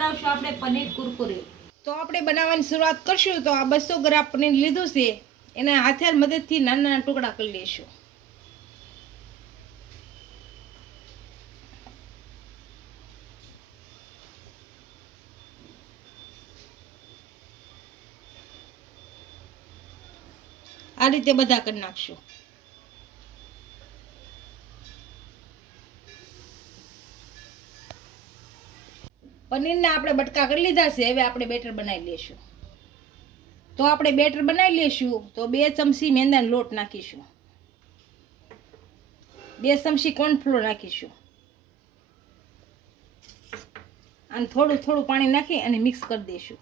બનાવશું આપણે પનીર કુરકુરે. તો આપણે બનાવવાની શરૂઆત કરશું. તો આ 200 ગ્રામ પનીર લીધું છે, એને હાથેર મદદથી નાના નાના ટુકડા કરી લઈશું. આ રીતે બધા કરી નાખશું. પનીરના આપણે બટકા કરી લીધા છે. હવે આપણે બેટર બનાવી લઈશું. તો આપણે બેટર બનાવી લઈશું. તો 2 ચમચી મેંદાનો લોટ નાખીશું, 2 ચમચી કોર્નફ્લોર નાખીશું અને થોડું થોડું પાણી નાખી અને મિક્સ કરી દઈશું.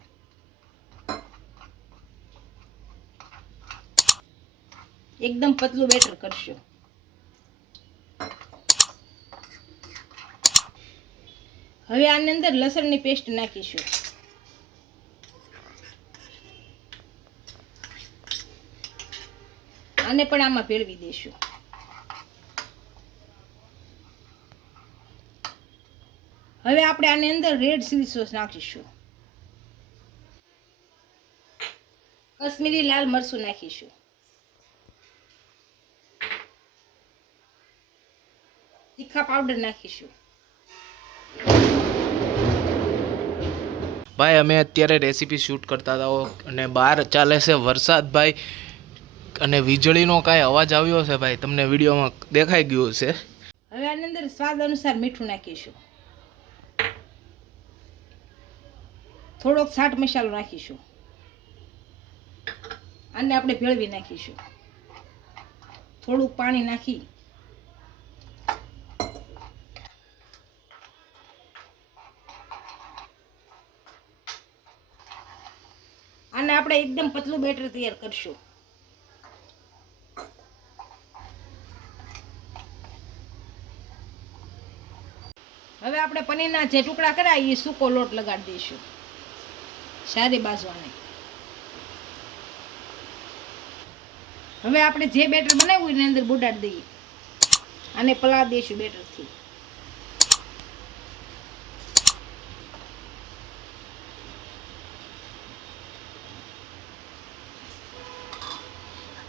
એકદમ પતલું બેટર કરશું. હવે આની અંદર લસણની પેસ્ટ નાખીશું. આને પણ આમાં ભેળવી દઈશું. હવે આપણે આની અંદર રેડ ચીલી સોસ નાખીશું. કશ્મીરી લાલ મરચું નાખીશું. તીખા પાવડર નાખીશું. ભાઈ અમે અત્યારે રેસીપી શૂટ કરતા હતા અને બહાર ચાલે છે વરસાદ ભાઈ, અને વીજળીનો કાંઈ અવાજ આવ્યો છે ભાઈ, તમને વિડીયોમાં દેખાઈ ગયું છે. હવે આની અંદર સ્વાદ અનુસાર મીઠું નાખીશું. થોડોક ચાટ મસાલો નાખીશું. આને આપણે ભેળવી નાખીશું. થોડુંક પાણી નાખી આને આપણે એકદમ પતલું બેટર તૈયાર કરશું. હવે આપણે પનીરના જે ટુકડા કર્યા એ સૂકો લોટ લગાડી દઈશું સારી બાજુને. હવે આપણે જે બેટર બનાવ્યું એની અંદર બુડાડી દઈએ અને પલાળી દઈશું બેટરથી.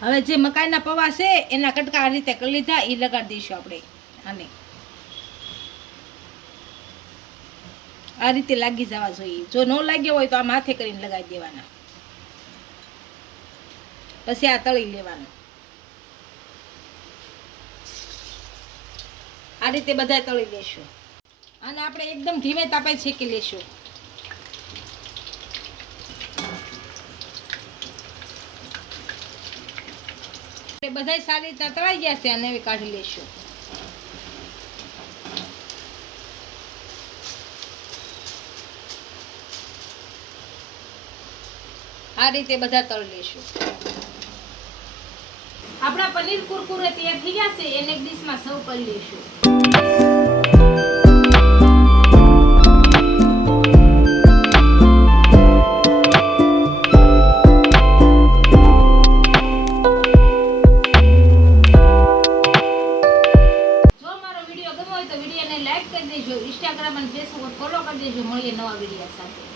હવે જે મકાઈના પૌવા છે એના કટકા આ રીતે કરી લીધા, એ લગાડી દઈશું આપણે આને. આ રીતે લાગી જવા જોઈએ. જો ન લાગ્યો હોય તો આમ હાથે કરીને લગાવી દેવાના, પછી આ તળી લેવાનું. આ રીતે બધા તળી લેશું અને આપણે એકદમ ધીમે તાપે શેકી લેશું. બધા સારી રીતના તળાઈ ગયા છે અને હવે કાઢી લેશું. આ રીતે બધા તળી લેશું. આપણા પનીર કુરકુરે તૈયાર થઈ ગયા છે, એને એક ડીશમાં સર્વ કરી લેશું. લાઈક કરી દેજો, ઇન્સ્ટાગ્રામ અને ફેસબુક પર ફોલો કરી દેજો. મળીએ નવા વિડીયો સાથે.